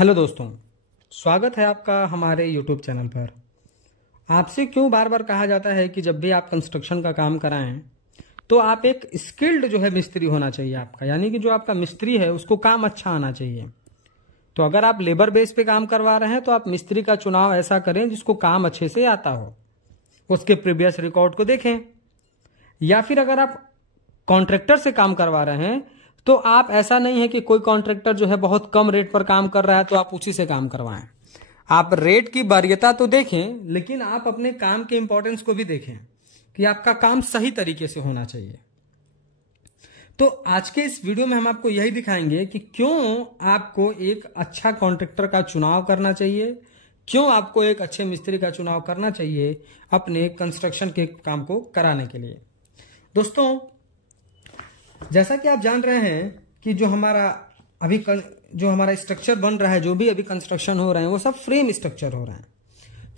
Hello दोस्तों, स्वागत है आपका हमारे YouTube चैनल पर। आपसे क्यों बार बार कहा जाता है कि जब भी आप कंस्ट्रक्शन का काम कराएं तो आप एक स्किल्ड जो है मिस्त्री होना चाहिए आपका, यानी कि जो आपका मिस्त्री है उसको काम अच्छा आना चाहिए। तो अगर आप लेबर बेस पे काम करवा रहे हैं तो आप मिस्त्री का चुनाव ऐसा करें जिसको काम अच्छे से आता हो, उसके प्रीवियस रिकॉर्ड को देखें। या फिर अगर आप कॉन्ट्रैक्टर से काम करवा रहे हैं तो आप ऐसा नहीं है कि कोई कॉन्ट्रैक्टर जो है बहुत कम रेट पर काम कर रहा है तो आप उसी से काम करवाएं। आप रेट की वरीयता तो देखें, लेकिन आप अपने काम के इंपॉर्टेंस को भी देखें कि आपका काम सही तरीके से होना चाहिए। तो आज के इस वीडियो में हम आपको यही दिखाएंगे कि क्यों आपको एक अच्छा कॉन्ट्रैक्टर का चुनाव करना चाहिए, क्यों आपको एक अच्छे मिस्त्री का चुनाव करना चाहिए अपने कंस्ट्रक्शन के काम को कराने के लिए। दोस्तों, जैसा कि आप जान रहे हैं कि जो हमारा स्ट्रक्चर बन रहा है, जो भी अभी कंस्ट्रक्शन हो रहे हैं वो सब फ्रेम स्ट्रक्चर हो रहे हैं।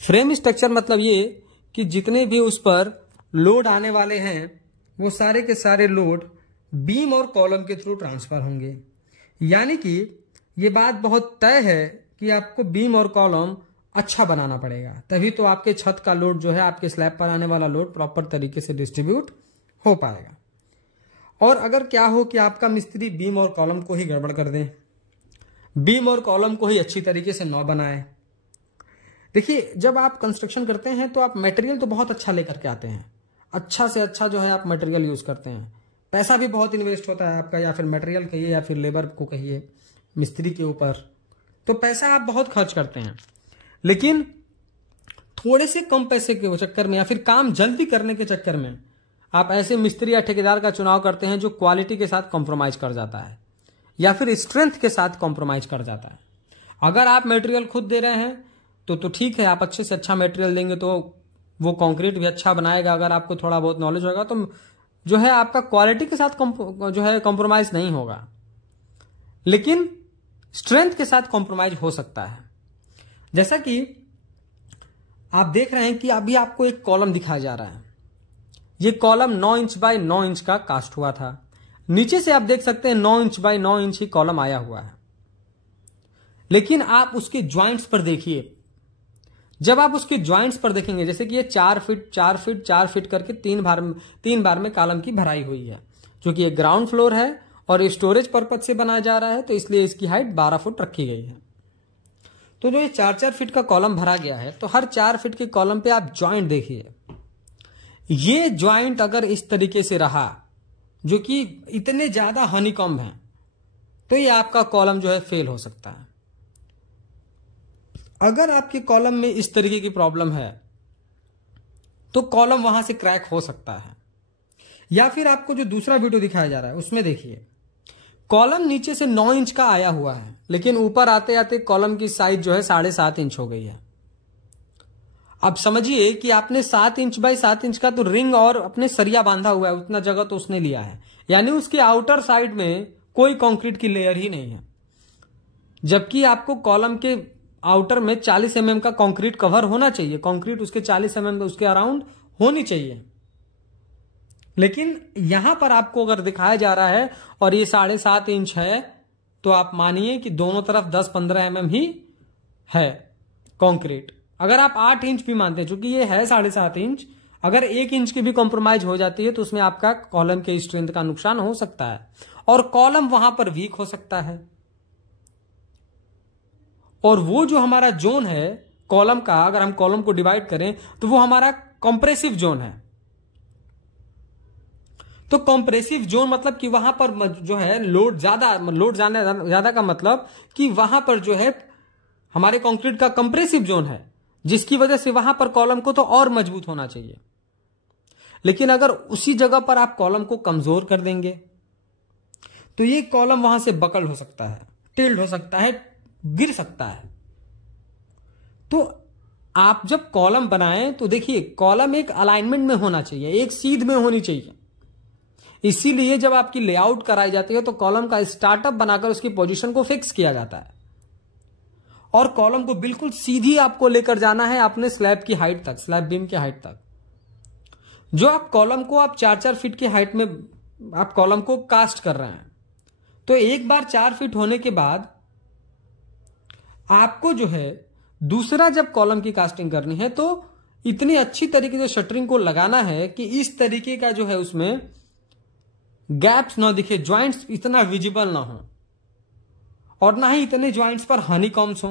फ्रेम स्ट्रक्चर मतलब ये कि जितने भी उस पर लोड आने वाले हैं वो सारे के सारे लोड बीम और कॉलम के थ्रू ट्रांसफर होंगे। यानी कि ये बात बहुत तय है कि आपको बीम और कॉलम अच्छा बनाना पड़ेगा, तभी तो आपके छत का लोड जो है, आपके स्लैब पर आने वाला लोड प्रॉपर तरीके से डिस्ट्रीब्यूट हो पाएगा। और अगर क्या हो कि आपका मिस्त्री बीम और कॉलम को ही गड़बड़ कर दे, बीम और कॉलम को ही अच्छी तरीके से न बनाए। देखिए, जब आप कंस्ट्रक्शन करते हैं तो आप मटेरियल तो बहुत अच्छा लेकर के आते हैं, अच्छा से अच्छा जो है आप मटेरियल यूज करते हैं, पैसा भी बहुत इन्वेस्ट होता है आपका, या फिर मटेरियल कहिए या फिर लेबर को कहिए, मिस्त्री के ऊपर तो पैसा आप बहुत खर्च करते हैं। लेकिन थोड़े से कम पैसे के चक्कर में या फिर काम जल्दी करने के चक्कर में आप ऐसे मिस्त्री या ठेकेदार का चुनाव करते हैं जो क्वालिटी के साथ कॉम्प्रोमाइज कर जाता है या फिर स्ट्रेंथ के साथ कॉम्प्रोमाइज कर जाता है। अगर आप मटेरियल खुद दे रहे हैं तो ठीक है, आप अच्छे से अच्छा मटेरियल देंगे तो वो कंक्रीट भी अच्छा बनाएगा। अगर आपको थोड़ा बहुत नॉलेज होगा तो जो है आपका क्वालिटी के साथ जो है कॉम्प्रोमाइज नहीं होगा, लेकिन स्ट्रेंथ के साथ कॉम्प्रोमाइज हो सकता है। जैसा कि आप देख रहे हैं कि अभी आपको एक कॉलम दिखाया जा रहा है। ये कॉलम 9 इंच बाय 9 इंच का कास्ट हुआ था। नीचे से आप देख सकते हैं 9 inch by 9 inch he column आया हुआ है, लेकिन आप उसके ज्वाइंट्स पर देखिए। जब आप उसके ज्वाइंट्स पर देखेंगे, जैसे कि ये 4 फीट 4 फीट 4 फीट करके 3 बार में कॉलम की भराई हुई है, जो कि एक ग्राउंड फ्लोर है और स्टोरेज पर्पज से बनाया जा रहा है, तो इसलिए इसकी हाइट 12 फुट रखी गई है। तो जो ये 4-4 फीट का कॉलम भरा गया है, तो हर 4 फीट के कॉलम पे आप ज्वाइंट देखिए। ये ज्वाइंट अगर इस तरीके से रहा, जो कि इतने ज्यादा हनीकॉम्ब हैं, तो ये आपका कॉलम जो है फेल हो सकता है। अगर आपके कॉलम में इस तरीके की प्रॉब्लम है तो कॉलम वहां से क्रैक हो सकता है। या फिर आपको जो दूसरा वीडियो दिखाया जा रहा है उसमें देखिए, कॉलम नीचे से 9 इंच का आया हुआ है, लेकिन ऊपर आते आते कॉलम की साइज जो है 7.5 इंच हो गई है। अब समझिए कि आपने 7 इंच बाय 7 इंच का तो रिंग और अपने सरिया बांधा हुआ है, उतना जगह तो उसने लिया है, यानी उसके आउटर साइड में कोई कंक्रीट की लेयर ही नहीं है, जबकि आपको कॉलम के आउटर में 40 mm का कंक्रीट कवर होना चाहिए। कंक्रीट उसके 40 mm उसके अराउंड होनी चाहिए, लेकिन यहां पर आपको अगर दिखाया जा रहा है और ये 7.5 इंच है, तो आप मानिए कि दोनों तरफ 10-15 mm ही है कंक्रीट। अगर आप 8 इंच भी मानते हैं, चूंकि ये है 7.5 इंच, अगर 1 इंच की भी कॉम्प्रोमाइज हो जाती है तो उसमें आपका कॉलम के स्ट्रेंथ का नुकसान हो सकता है और कॉलम वहां पर वीक हो सकता है। और वो जो हमारा जोन है कॉलम का, अगर हम कॉलम को डिवाइड करें तो वो हमारा कंप्रेसिव जोन है। तो कंप्रेसिव जोन मतलब कि वहां पर जो है लोड ज्यादा का मतलब कि वहां पर जो है हमारे कंक्रीट का कंप्रेसिव जोन है, जिसकी वजह से वहां पर कॉलम को तो और मजबूत होना चाहिए। लेकिन अगर उसी जगह पर आप कॉलम को कमजोर कर देंगे तो ये कॉलम वहां से बकल हो सकता है, टिल्ड हो सकता है, गिर सकता है। तो आप जब कॉलम बनाएं तो देखिए, कॉलम एक अलाइनमेंट में होना चाहिए, एक सीध में होनी चाहिए। इसीलिए जब आपकी लेआउट कराई जाती है तो कॉलम का स्टार्टअप बनाकर उसकी पोजीशन को फिक्स किया जाता है और कॉलम को बिल्कुल सीधी आपको लेकर जाना है अपने स्लैब की हाइट तक, स्लैब बीम की हाइट तक। जो आप कॉलम को आप 4-4 फीट की हाइट में आप कॉलम को कास्ट कर रहे हैं, तो एक बार 4 फीट होने के बाद आपको जो है दूसरा जब कॉलम की कास्टिंग करनी है तो इतनी अच्छी तरीके से शटरिंग को लगाना है कि इस तरीके का जो है उसमें गैप्स ना दिखे, ज्वाइंट्स इतना विजिबल ना हो और ना ही इतने ज्वाइंट्स पर हनीकॉम्स हो।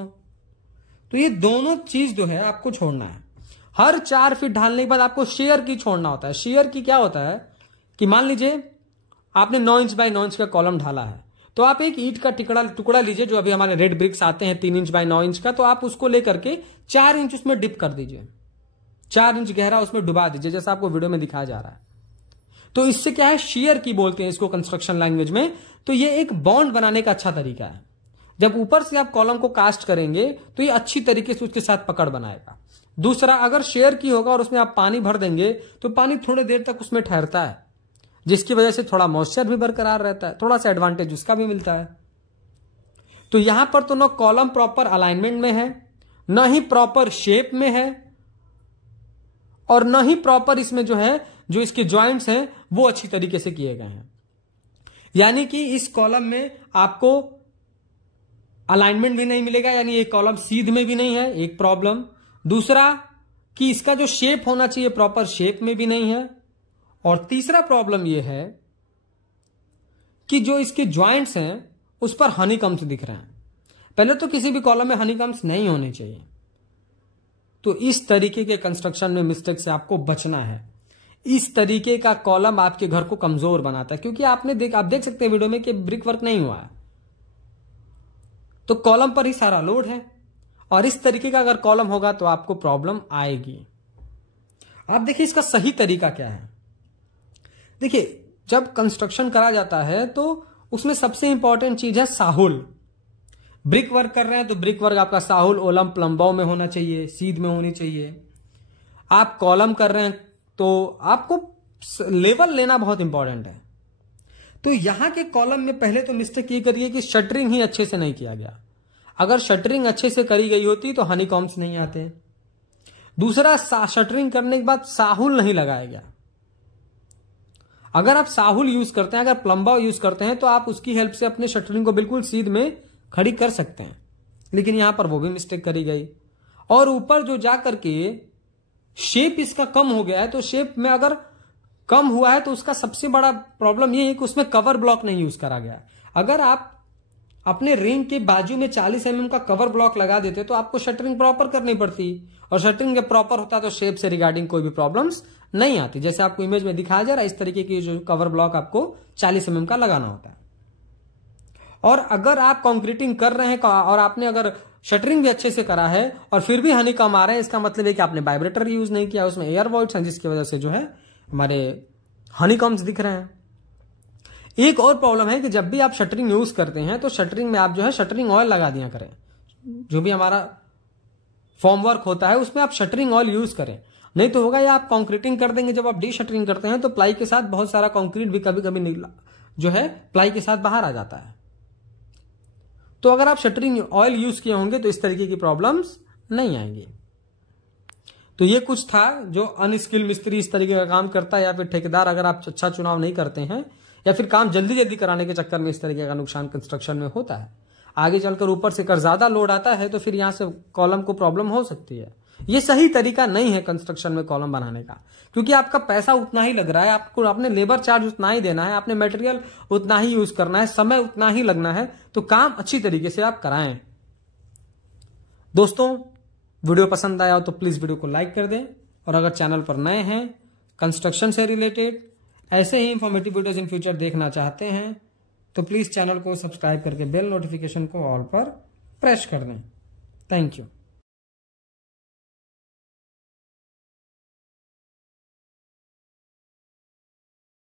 तो ये दोनों चीज जो है आपको छोड़ना है। हर 4 फीट ढालने के बाद आपको शेयर की छोड़ना होता है। शेयर की क्या होता है कि मान लीजिए आपने 9 इंच बाय 9 इंच का कॉलम ढाला है, तो आप एक ईंट का टुकड़ा लीजिए, जो अभी हमारे रेड ब्रिक्स आते हैं 3 इंच बाय 9 इंच का, तो आप उसको लेकर के 4 इंच उसमें डिप कर दीजिए, 4 इंच गहरा उसमें डुबा दीजिए, जैसा आपको वीडियो में दिखाया जा रहा है। तो इससे क्या है, शेयर की बोलते हैं इसको कंस्ट्रक्शन लैंग्वेज में। तो ये एक बॉन्ड बनाने का अच्छा तरीका है। जब ऊपर से आप कॉलम को कास्ट करेंगे तो ये अच्छी तरीके से उसके साथ पकड़ बनाएगा। दूसरा, अगर शेयर की होगा और उसमें आप पानी भर देंगे तो पानी थोड़ी देर तक उसमें ठहरता है, जिसकी वजह से थोड़ा मॉइस्चर भी बरकरार रहता है, थोड़ा सा एडवांटेज उसका भी मिलता है। तो यहां पर तो ना कॉलम प्रॉपर अलाइनमेंट में है, ना ही प्रॉपर शेप में है, और ना ही प्रॉपर इसमें जो है जो इसके ज्वाइंट्स हैं वो अच्छी तरीके से किए गए हैं। यानी कि इस कॉलम में आपको अलाइनमेंट भी नहीं मिलेगा, यानी ये कॉलम सीध में भी नहीं है, एक प्रॉब्लम। दूसरा कि इसका जो शेप होना चाहिए प्रॉपर शेप में भी नहीं है। और तीसरा प्रॉब्लम यह है कि जो इसके ज्वाइंट्स हैं उस पर हनीकम्स दिख रहे हैं। पहले तो किसी भी कॉलम में हनीकम्स नहीं होने चाहिए। तो इस तरीके के कंस्ट्रक्शन में मिस्टेक से आपको बचना है। इस तरीके का कॉलम आपके घर को कमजोर बनाता है, क्योंकि आप देख सकते हैं वीडियो में कि ब्रिक वर्क नहीं हुआ है, तो कॉलम पर ही सारा लोड है। और इस तरीके का अगर कॉलम होगा तो आपको प्रॉब्लम आएगी। आप देखिए इसका सही तरीका क्या है। देखिए, जब कंस्ट्रक्शन करा जाता है तो उसमें सबसे इंपॉर्टेंट चीज है साहुल। ब्रिक वर्क कर रहे हैं तो ब्रिक वर्क आपका साहुल ओलम प्लम्बाओ में होना चाहिए, सीध में होनी चाहिए। आप कॉलम कर रहे हैं तो आपको लेवल लेना बहुत इंपॉर्टेंट है। तो यहां के कॉलम में पहले तो मिस्टेक ये करिए कि शटरिंग ही अच्छे से नहीं किया गया। अगर शटरिंग अच्छे से करी गई होती तो हनीकॉम्स नहीं आते। दूसरा, शटरिंग करने के बाद साहुल नहीं लगाया गया। अगर आप साहुल यूज करते हैं, अगर प्लम्बा यूज करते हैं, तो आप उसकी हेल्प से अपने शटरिंग को बिल्कुल सीध में खड़ी कर सकते हैं। लेकिन यहां पर वो भी मिस्टेक करी गई। और ऊपर जो जाकर के शेप इसका कम हो गया है, तो शेप में अगर कम हुआ है तो उसका सबसे बड़ा प्रॉब्लम ये है कि उसमें कवर ब्लॉक नहीं यूज करा गया। अगर आप अपने रिंग के बाजू में 40 mm का कवर ब्लॉक लगा देते तो आपको शटरिंग प्रॉपर करनी पड़ती, और शटरिंग जब प्रॉपर होता तो शेप से रिगार्डिंग कोई भी प्रॉब्लम्स नहीं आती। जैसे आपको इमेज में दिखाया जा रहा है, इस तरीके की जो कवर ब्लॉक आपको 40 mm का लगाना होता है। और अगर आप कंक्रीटिंग कर रहे हैं और आपने अगर शटरिंग भी अच्छे से करा है और फिर भी हनीकॉम आ रहे हैं, इसका मतलब है कि आपने वाइब्रेटर यूज नहीं किया, उसमें एयर वॉइड्स हैं, जिसकी वजह से जो है हमारे हनीकॉम्स दिख रहे हैं। एक और प्रॉब्लम है कि जब भी आप शटरिंग यूज करते हैं तो शटरिंग में आप जो है शटरिंग ऑयल लगा दिया करें। जो भी हमारा फॉर्म वर्क होता है उसमें आप शटरिंग ऑयल यूज करें, नहीं तो होगा या आप कंक्रीटिंग कर देंगे। जब आप डी शटरिंग करते हैं तो प्लाई के साथ बहुत सारा कंक्रीट भी कभी कभी जो है प्लाई के साथ बाहर आ जाता है। तो अगर आप शटरिंग ऑयल यूज किए होंगे तो इस तरीके की प्रॉब्लम्स नहीं आएंगी। तो ये कुछ था जो अनस्किल्ड मिस्त्री इस तरीके का काम करता है, या फिर ठेकेदार अगर आप अच्छा चुनाव नहीं करते हैं, या फिर काम जल्दी जल्दी कराने के चक्कर में इस तरीके का नुकसान कंस्ट्रक्शन में होता है। आगे चलकर ऊपर से अगर ज्यादा लोड आता है तो फिर यहां से कॉलम को प्रॉब्लम हो सकती है। ये सही तरीका नहीं है कंस्ट्रक्शन में कॉलम बनाने का, क्योंकि आपका पैसा उतना ही लग रहा है, आपको आपने लेबर चार्ज उतना ही देना है, आपने मटेरियल उतना ही यूज करना है, समय उतना ही लगना है। तो काम अच्छी तरीके से आप कराएं। दोस्तों, वीडियो पसंद आया हो तो प्लीज वीडियो को लाइक कर दें, और अगर चैनल पर नए हैं, कंस्ट्रक्शन से रिलेटेड ऐसे ही इंफॉर्मेटिव वीडियोज इन फ्यूचर देखना चाहते हैं तो प्लीज चैनल को सब्सक्राइब करके बेल नोटिफिकेशन को ऑल पर प्रेस कर दें। Thank you.